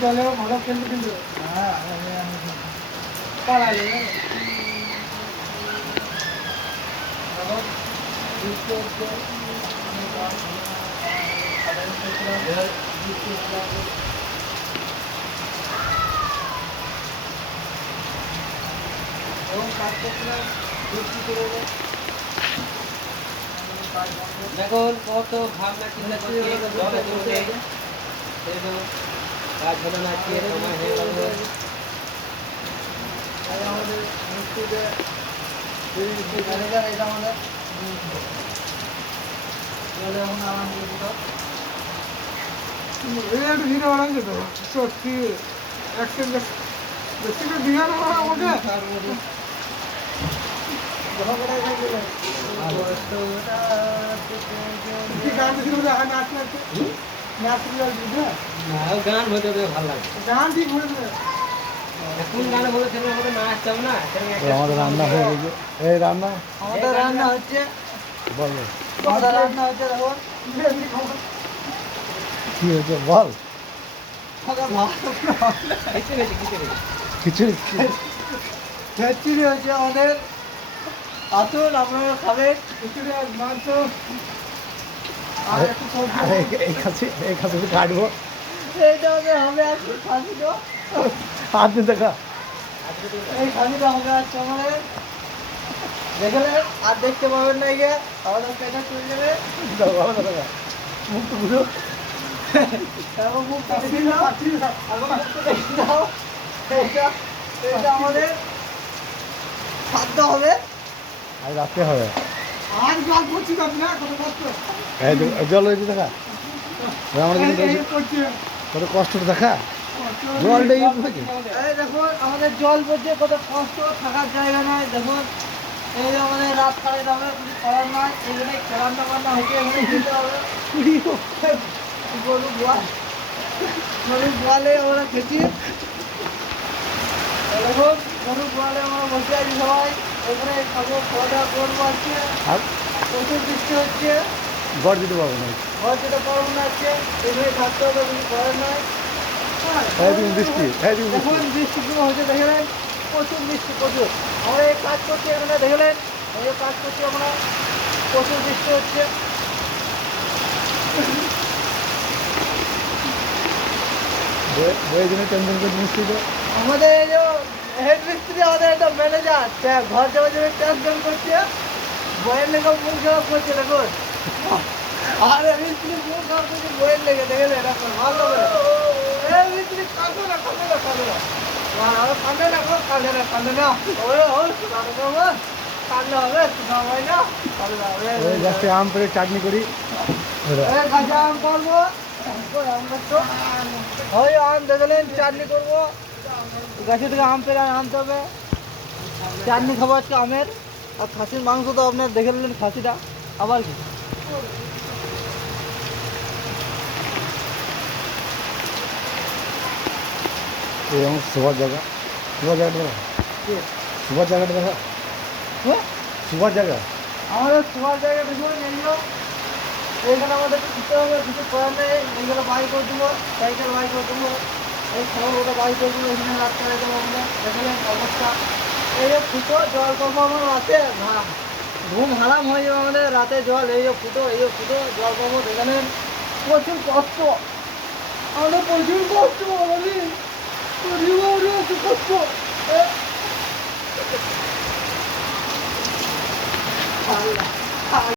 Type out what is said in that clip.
দলে ভালো খেলবে কিন্তু পালালে দেখুন কত ভাবনা চিন্তা করছে জলে চলছে কাজ হলো না আজকে সময় হয়ে গেল আমাদের মিস্ত্রিতে ম্যানেজার এটা আমাদের এখন আমার একটু ঘিরে বাড়াচ্ছে তো সত্যি অ্যাক্সিডেন্ট বেশি করে দিঘা না আমাকে গান হতে ভালো লাগে গান ঠিক হয়ে যাবে কোন গানে বলেছেন আমাদের না আসতাম না আমাদের রান্না হয়ে গেছে এই রান্না আমাদের রান্না হচ্ছে বলো আমাদের রান্না হচ্ছে দেখুন কি হয়েছে বল খিচুড়ি খিচুড়ি হচ্ছে আমাদের আসুন আপনারা খাবেন খিচুড়ি আর মাংস আর একটু সবজি এই খাসি কাটবো এইটা আমাদের হবে আজকে খাসিটা হাত দিন দেখা এই খাসিটা হবে আজকে আমাদের দেখলেন আর দেখতে পাবেন না গিয়ে আমাদের পেটে চলে যাবে মুখ তো বুঝো তারপর মুখ কেটে দিল এখন মুখটা দেখে দাও এইটা আমাদের খাদ্য হবে আর রাতে হবে আর জল পড়ছি না কত কষ্ট জল হয়েছে দেখা আমার কত কষ্ট দেখা জলটা ইয়ে হয়েছে এই দেখুন আমাদের জল পড়ছে কত কষ্ট থাকার জায়গা নয় দেখুন এই যে আমাদের রাত কালে হবে কিছু করার নয় এই জন্য রান্না বান্না হচ্ছে এখানে খেতে হবে গরু গোয়ালে আমরা খেছি দেখুন গরু গোয়ালে আমরা বসে আছি সবাই এখানে খাবো খাওয়া দাওয়া করবো আজকে আর প্রচুর বৃষ্টি হচ্ছে ঘর দিতে পারবো না ঘর যেতে পারবো না আজকে এখানে থাকতে হবে কিছু করার নয় একদিন বৃষ্টি একদিন বৃষ্টি দেখুন বৃষ্টি শুরু হয়েছে দেখলেন প্রচুর বৃষ্টি প্রচুর আমরা এই কাজ করছি এখানে দেখলেন এই কাজ করছি আমরা প্রচুর বৃষ্টি হচ্ছে ওই জন্য টেনশন করে মিস্ত্রি তো আমাদের এই যে হেড মিস্ত্রি আমাদের একটা ম্যানেজার ঘর যাওয়া যাবে টেনশন করছে বইয়ের লেগে মুখ খারাপ করছে দেখুন আর মিস্ত্রি মুখ খারাপ করছে বইয়ের লেগে দেখেন এটা ভালো করে মিস্ত্রি কাঁদো না কাঁদো না কাঁদো না কাঁদে না কাঁদে না কাঁদে না কাঁদলে হবে সময় না কাঁদলে হবে ওই গাছে আম করে চাটনি করি গাছে আম পারবো ওই আম দেখলেন চাটনি করবো গাছে থেকে আম পেরে আনতে হবে চাটনি খাবো আজকে আমের আর খাসির মাংস তো আপনার দেখে নিলেন খাসিটা আবার কি এই আমার শোবার জায়গা শোবার জায়গাটা দেখা শোবার জায়গাটা দেখা শোবার জায়গা আমাদের শোয়ার জায়গা দেখুন এইগুলো এইখানে আমাদের দিতে হবে কিছু করার নেই এইগুলো বাই করে দেবো সাইকেল বাই করে দেবো এই খাবার ওটা বাই করে দেবো এখানে রাখতে হবে দেবো আমরা দেখলেন অবস্থা এই যে ফুটো জল পাবো আমার রাতে ঘুম হারাম হয়ে যাবে আমাদের রাতে জল এই যে ফুটো জল পাবো দেখলেন প্রচুর কষ্ট আমাদের প্রচুর কষ্ট আমাদের কষ্ট